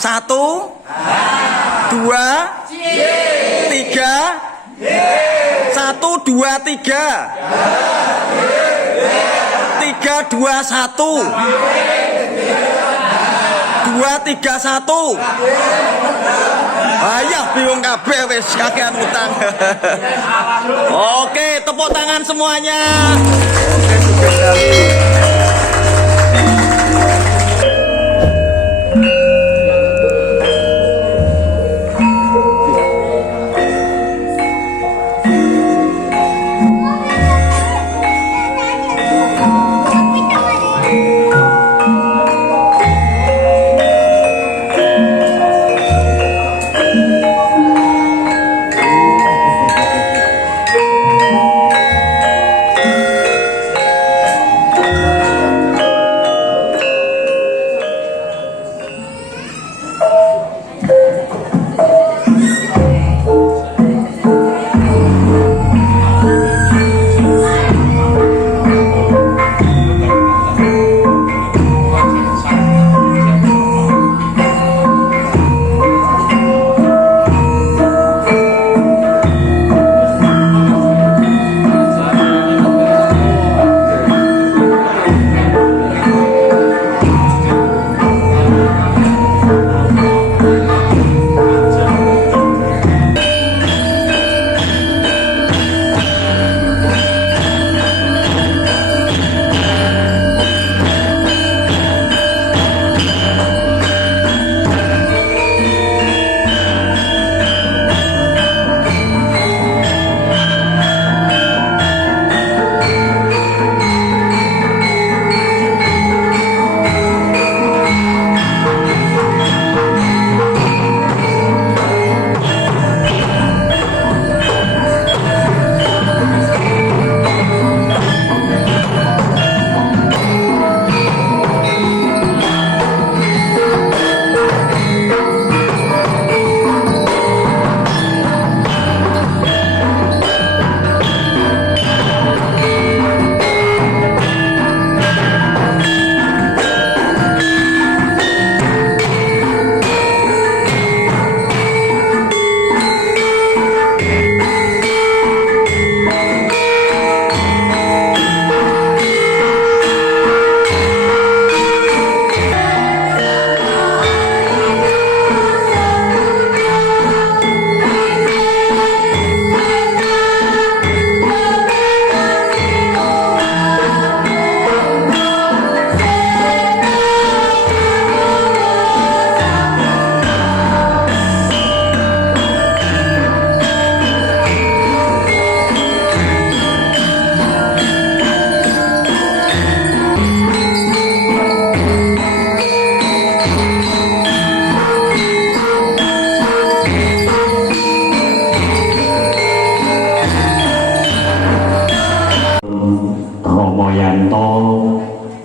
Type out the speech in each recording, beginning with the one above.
Satu, dua, tiga. Satu, dua, tiga. Tiga, dua, satu. Dua, tiga, satu. Ayah bingung kabeh wis kakean utang. Oke, tepuk tangan semuanya. Oke, sugih sekali.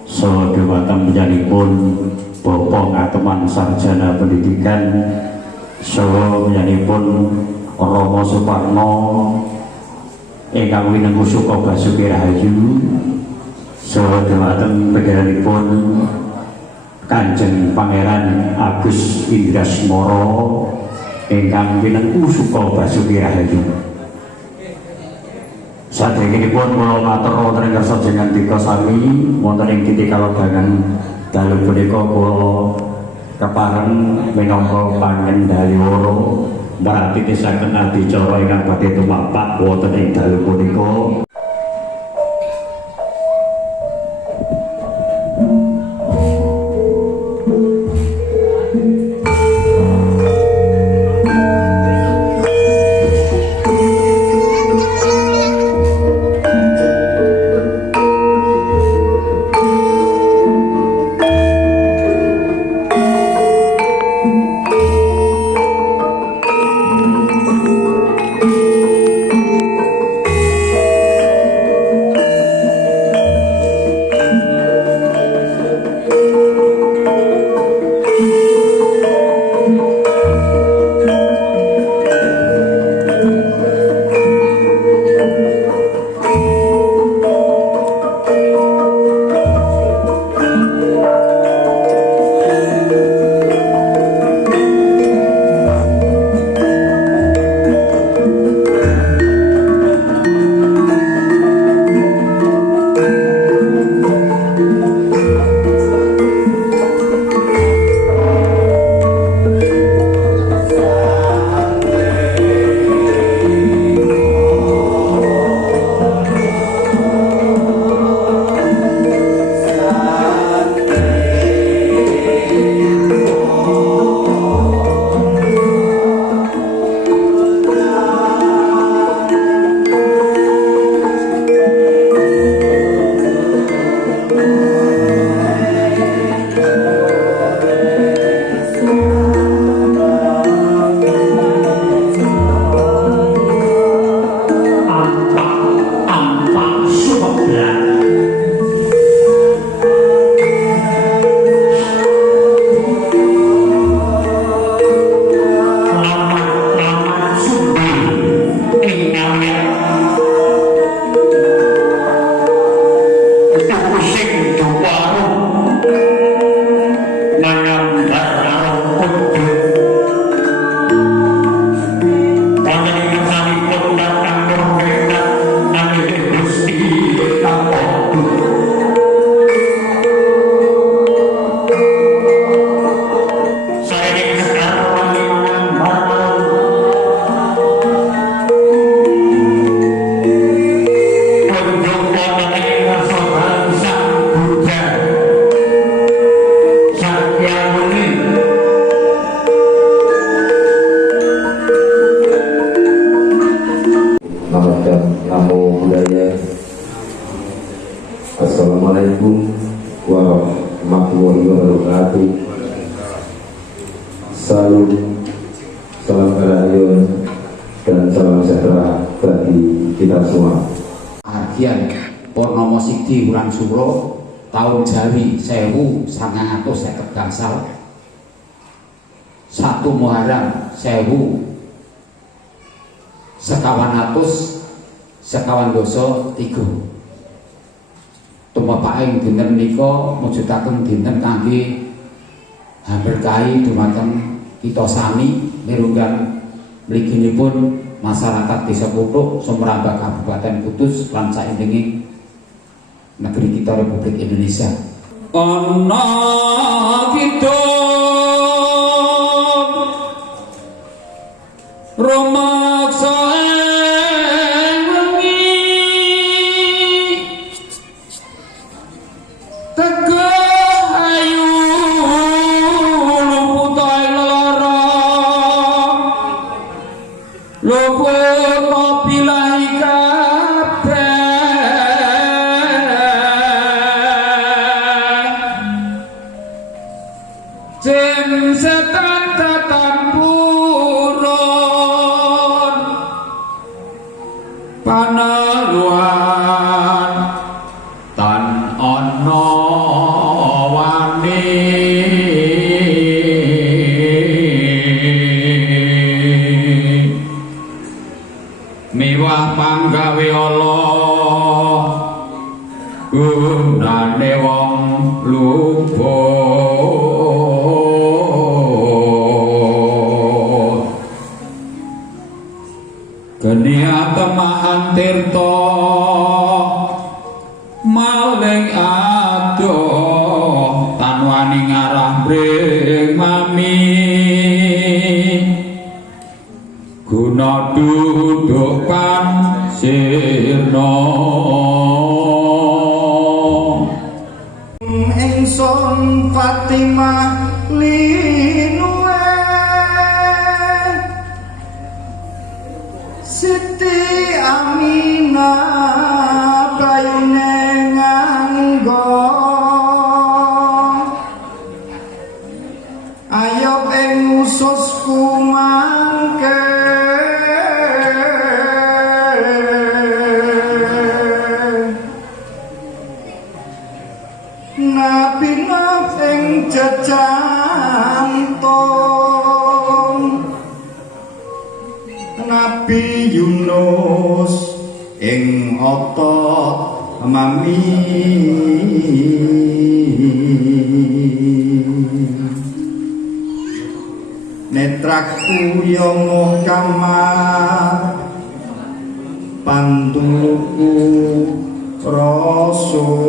Sodewatan penyanipun Bapak Ngateman Sarjana Pendidikan Saha penyanipun Rama Suparno ingkang winengku Suka Basuki Rahayu. Sodewatan penyanipun Kanjeng Pangeran Agus Indrasmara ingkang winengku Suka Basuki Rahayu. Saderengipun kula matur wonten ing kersa jengandika sami wonten ing titik kalodhangan dalu punika kula kepareng minangka pangendaliwara mratitisaken adicara ingkang badhe tumapak wonten ing dalu punika. Salam Rahayu dan salam sejahtera bagi kita semua. Bagian Purnomo Sidi Wulan Suro tahun Jawi 1950 gangsal 1 Muharram 1953 tumapaking dinten menika mujudaken dinten kangge berkahi dumateng kita sami mirunggan mliginipun masyarakat Desa Kutuk Sumrambah Kabupaten Kudus lan saindenging negeri kita Republik Indonesia. Ana kita rumaksa wengi tegah ayu luputai lara luput kopilahi kabeh jin setan tatan purun panaluan tan ana wani miwah panggawe Allah gunane wong luput geni atemahan tirta maling adoh tan wani ngarah mring mami guna dudukan sirna ingsun Fatimah linuwe Siti Aminah bayune nganggo ayo ing ususku mangke Nabi ing jejantung Nabi Yunus ing otot mami netraku yo moh kamar pantuluku rasul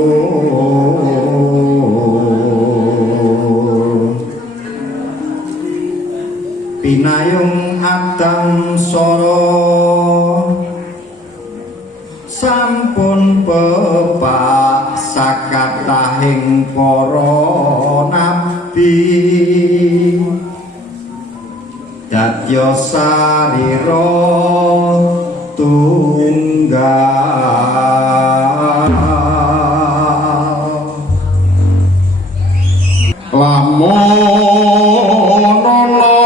pinayung adang soro sampun pepak sakatahing para nabi dadya sarira tunggal lamun ana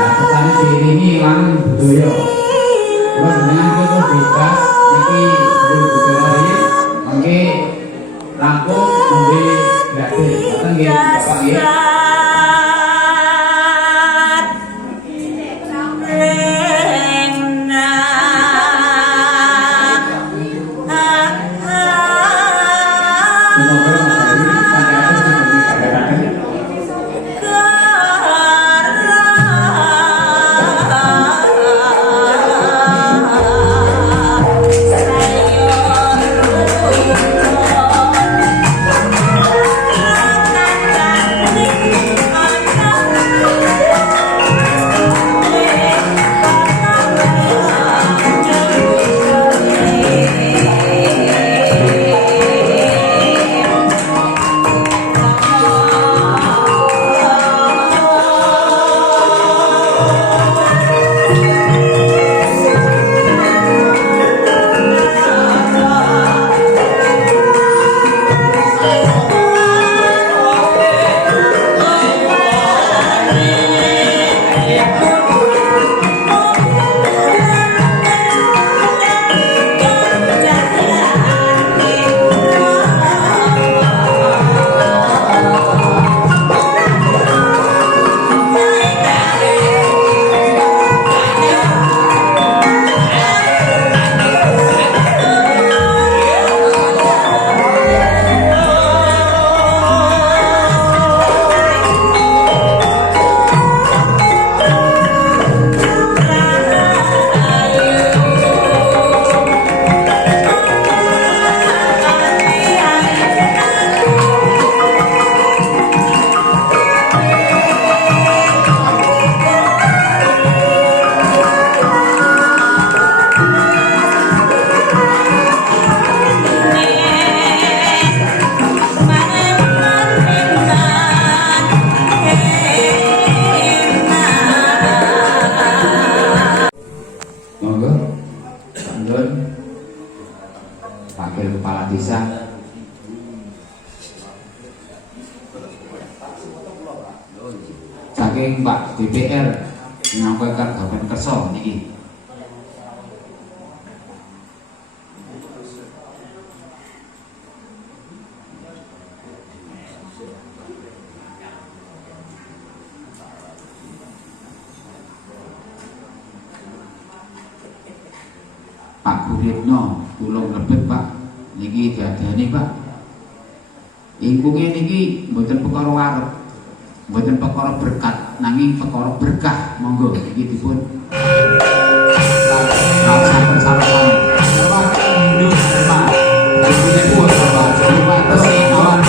Nah, pesannya diiringi lan budaya. Terus dengan kita bebas iki budaya mangke langkung ngombe gratis. Ngoten nggih, Bapak nggih. Semoga Mas Ari sampai akhir sudah dikatakan. Monggo, Sandun, Wakil Kepala Desa. Saking Pak DPR menyampaikan Kabupaten Kerso niki. Pak Guritno tulung lebet Pak niki diadani Pak ingkunge niki mboten perkara warep mboten perkara berkat nanging perkara berkah monggo niki dipun sampun sarana Pak Indus Pak dipun buat Pak Pak Tesinawan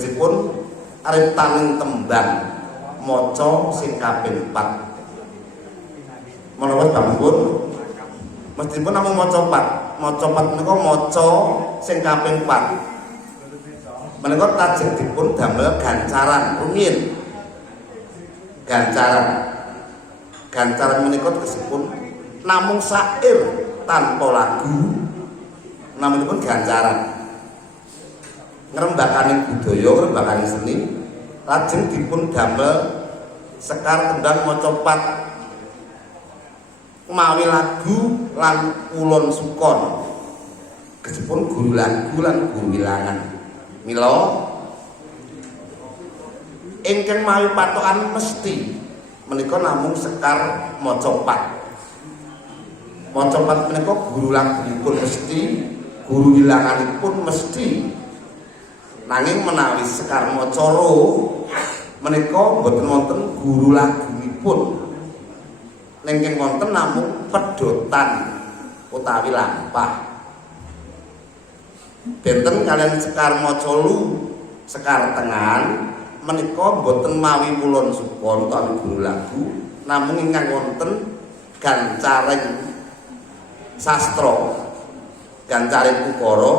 tegesipun arep taning tembang maca sing kaping 4. Menawa sampun mestipun namung maca 4. Maca 4 menika maca sing kaping 4. Menika tajeng dipun damel gancaran rumiyin. Gancaran menika tegesipun namung syair tanpa lagu, namunipun gancaran ngrembakaning budaya, ngrembakaning seni, lajeng dipun damel sekar tembang maca 4 mawi lagu lan ulun sukon. Kesipun guru lagu lan guru wilangan. Mila ingkang mawi patokan mesti menika namung sekar maca 4. Maca 4 menika guru lagunipun mesti, guru wilanganipun mesti. Nanging menawi sekar maca ro menika boten wonten guru lagunipun. Ningking wonten namung pedotan utawi lampah. Benten kalian sekar maca lu, sekar tengahan menika boten mawi ulun supon utawi guru lagu, namung ingkang wonten gancaring sastra, gancaring ukara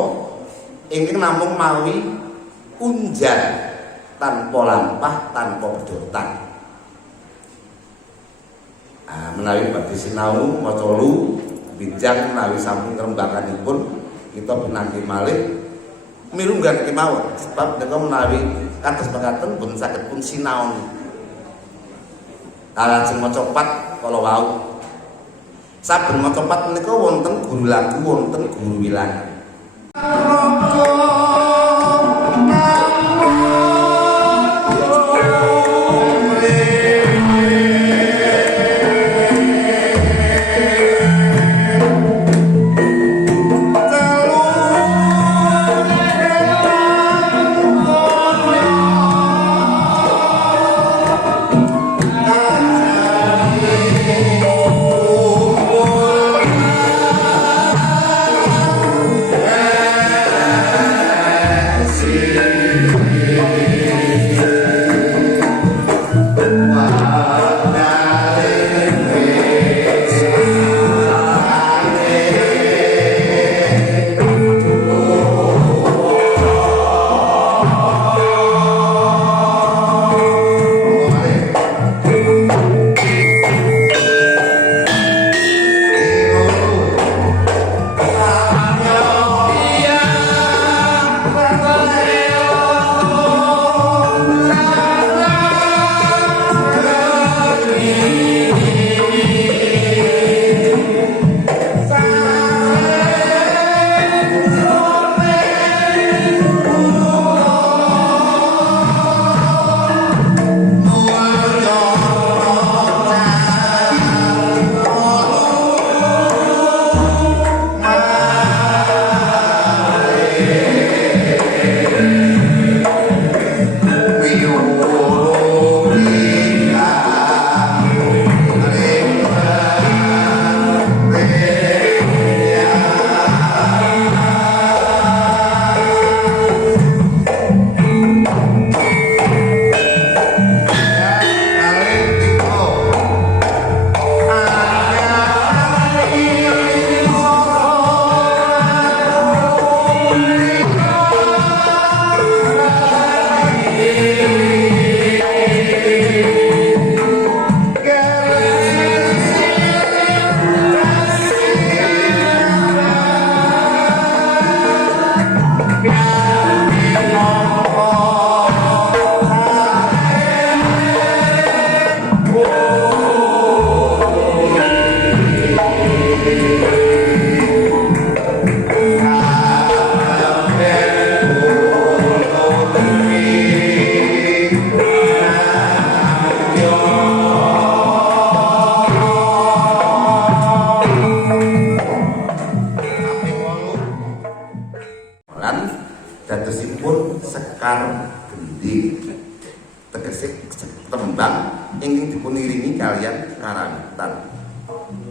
ingkang namung mawi unjar tanpa lampah, tanpa pedotan. Menawi badhe sinau maca lu bijang menawi sampun ngrembakanipun kita pinanggi malih milunggan kemawon sebab menika menawi kados mekaten boten saged pun sinau. Lajeng maca 4 kala wau. Saben maca 4 menika wonten guru lagu, wonten guru wilangan.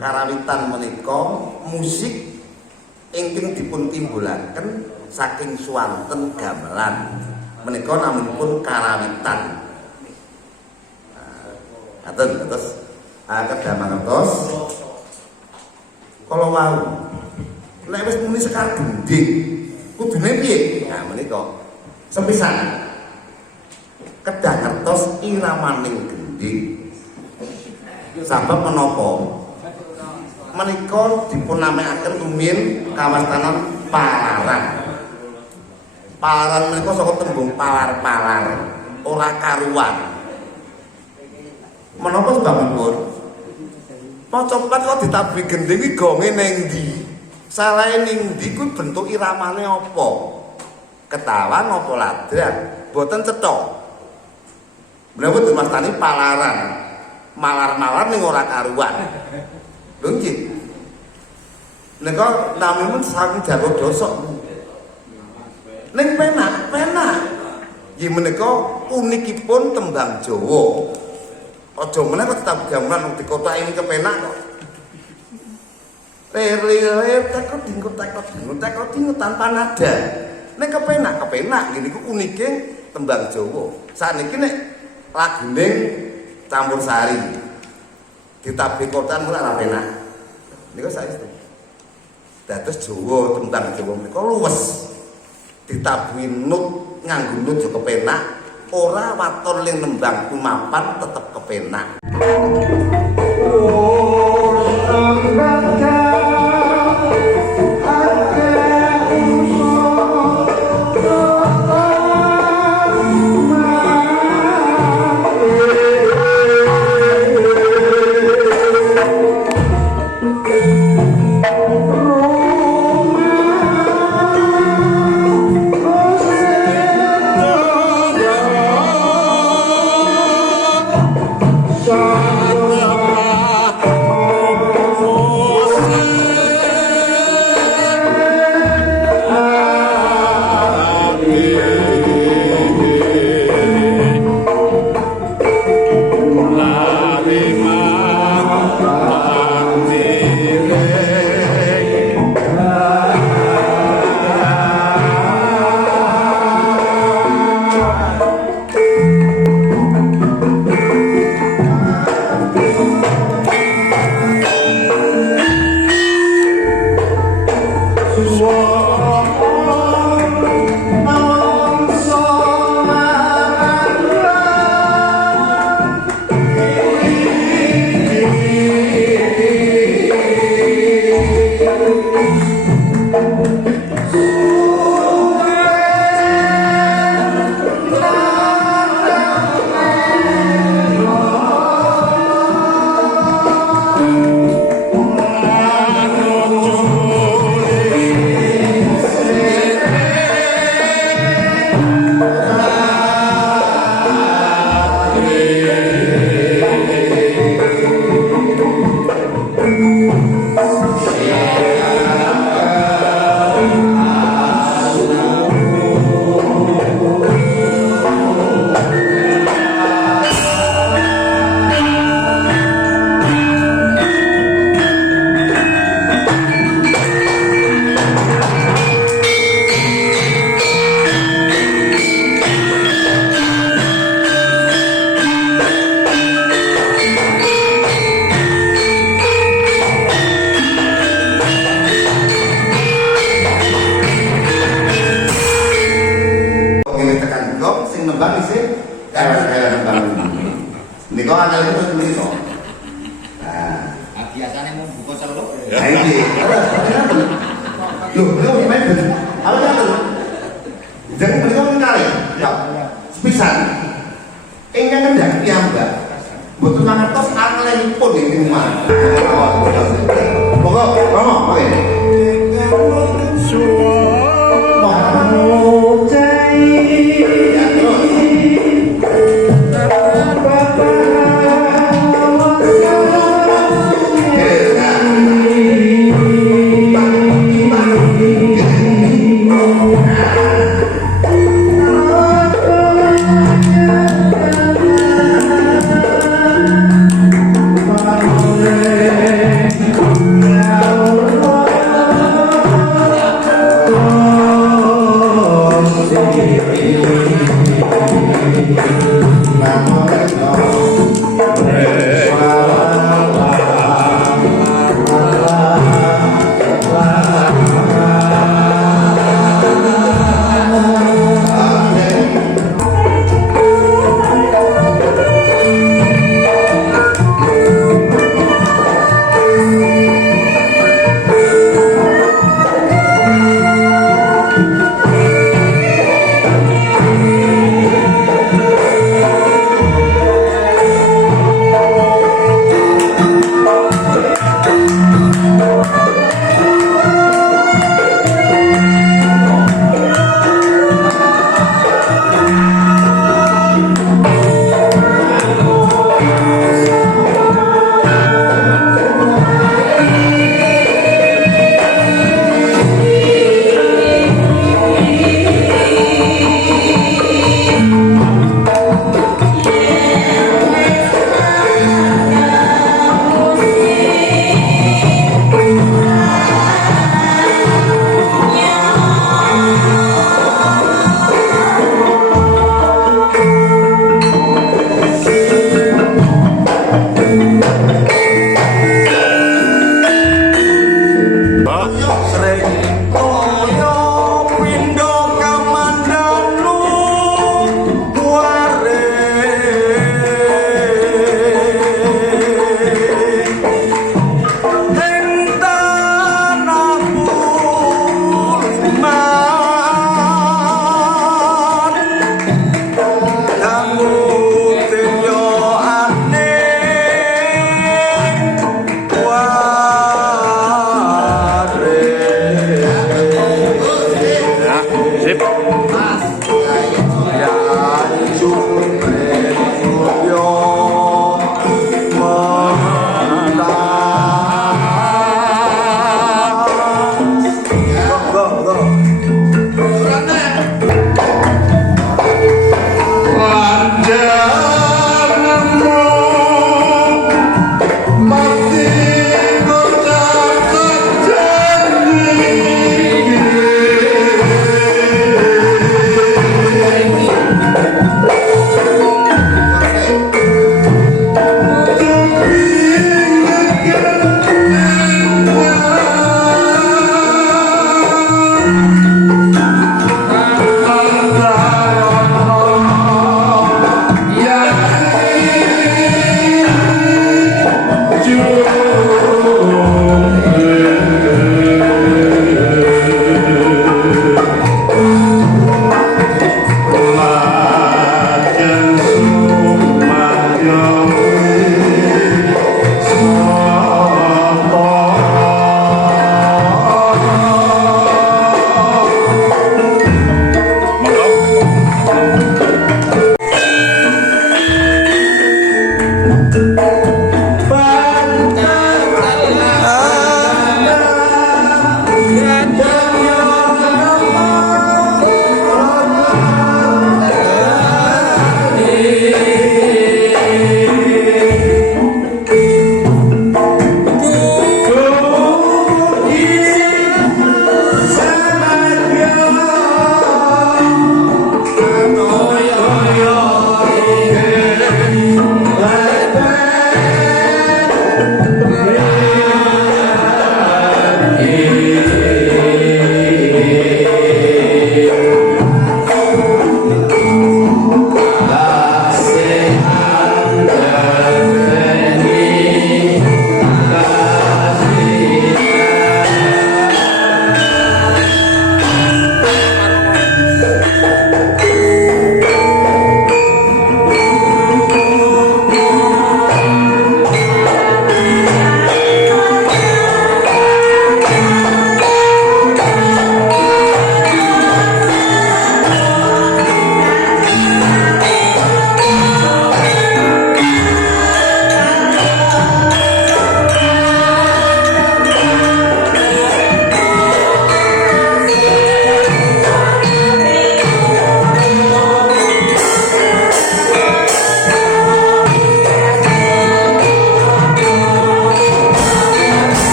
Karawitan menika musik ingkang dipun timbulaken saking swanten gamelan. menika namunipun karawitan. Ngaten terus kedah mangertos kala wau nek wis muni sekar gendhing kudune piye? Nah menika sepisan kedah ngertos iramaning gendhing. Sabab menapa menika dipunamekaken rumiyin kawastanan Palaran. Palaran menika saka tembung palar-palar, ora karuan. Menapa sebabipun? Macapat kok ditabri gendhing iki gonge ning ndi? Salahe ning ndi kuwi bentuk iramane apa? Ketawa apa ladran? Boten cetha. Menapa dimastani palaran? Malar-malar ning ora karuan. Lho nggih. Nika namunipun saking Jawa dosok. Ning penak. Nggih menika unikipun tembang Jawa. Aja meneh kok tetap gamelan di kota ini kepenak kok. Lir teko tanpa nada. Nek kepenak ngene iku unike tembang Jawa. Saniki nek lagune campursari ditabri kotan ora penak. Niku saestu. Dados Jawa tembang Jawa menika luwes. Ditabri nut nganggo nut yo kepenak. Ora waton ling nembang kumapan tetep kepenak. Thank you.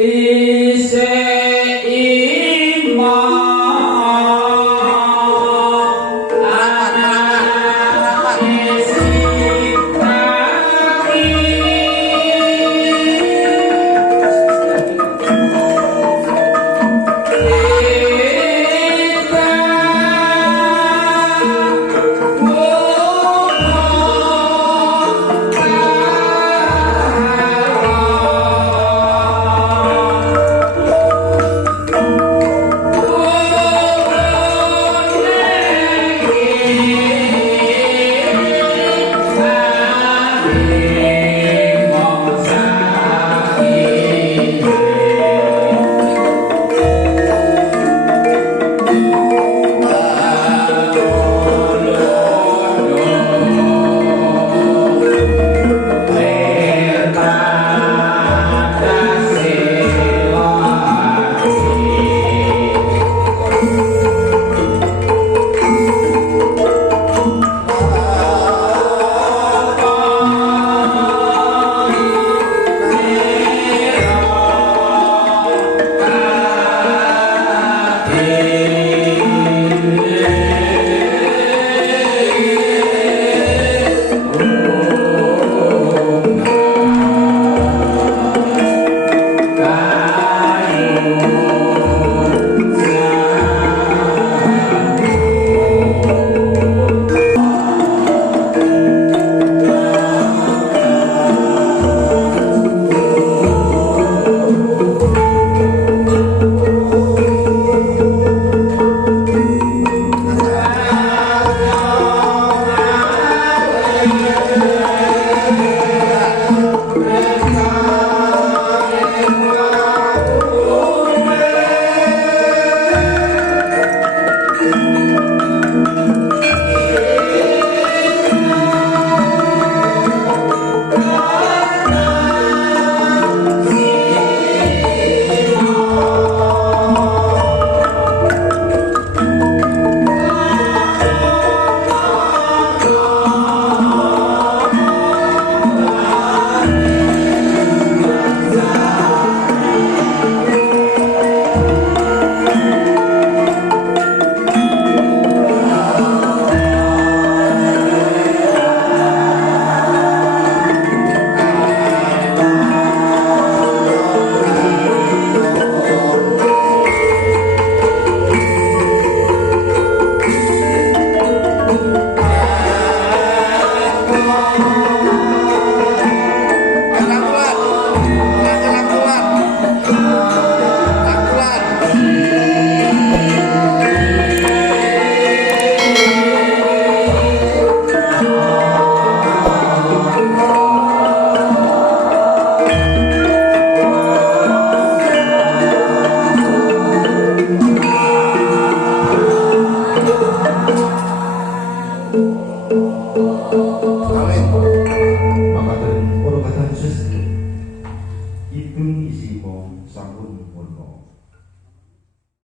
ing